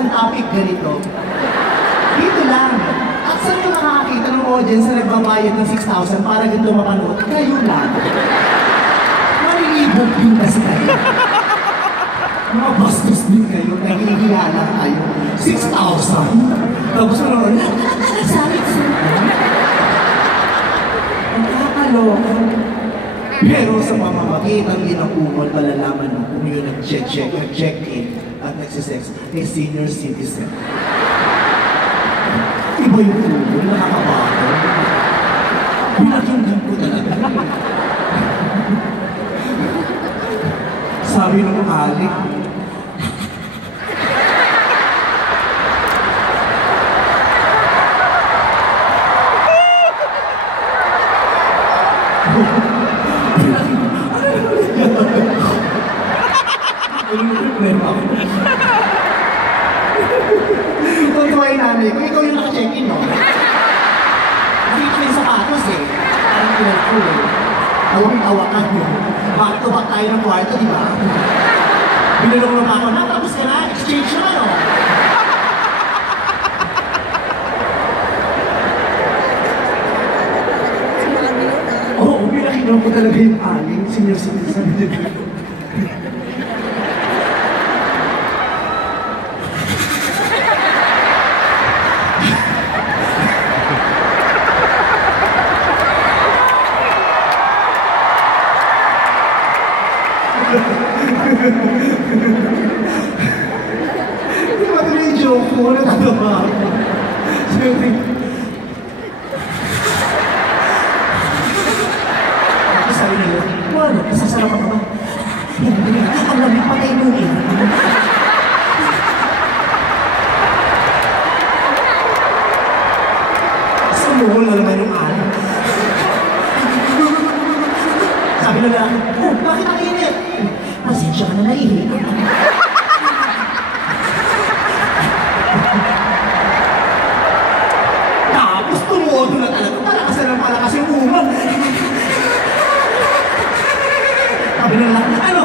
ang topic ganito. Dito lang. At saan ko nakakakita ng audience na nagbabayad ng 6,000 para dito mapanood? Kayo lang. Malilibog din kasi kayo. Mga bastos din kayo, naghihiya lang kayo. 6,000? Tapos ano, sabi ko. Nakakaloka. Pero sa pamamagitan din ng umol, malalaman mo kung yun nag-check-in at nagsisex ay senior citizen. Iba yung umol, nakakabato. Pinakinggan ko talaga. Sabi ng alik, tutuway namin ko, ikaw yung naka-check-in, no? Nakita yung sapatos eh. Parang pinagpo eh. Awang-awakan mo. Back to back tayo ng kwarto, di ba? Binulong na ako na, tapos ka na, exchange naman, no? Oo, pinakinom ko talaga yung aling senior citizen. Hindi ba ito yung joke ko? Natatawa ako. Ako sabi na yun, wala, nasasarap ako ba? Hindi, ang lamig pa kayo mo eh. Sumuhol na naman yung alam. Sabi na lang, oh, bakit ang init? Pasensya ka na naihi. Tapos tumuodo na talaga. Para kasi umang. Sabi na lang, ano?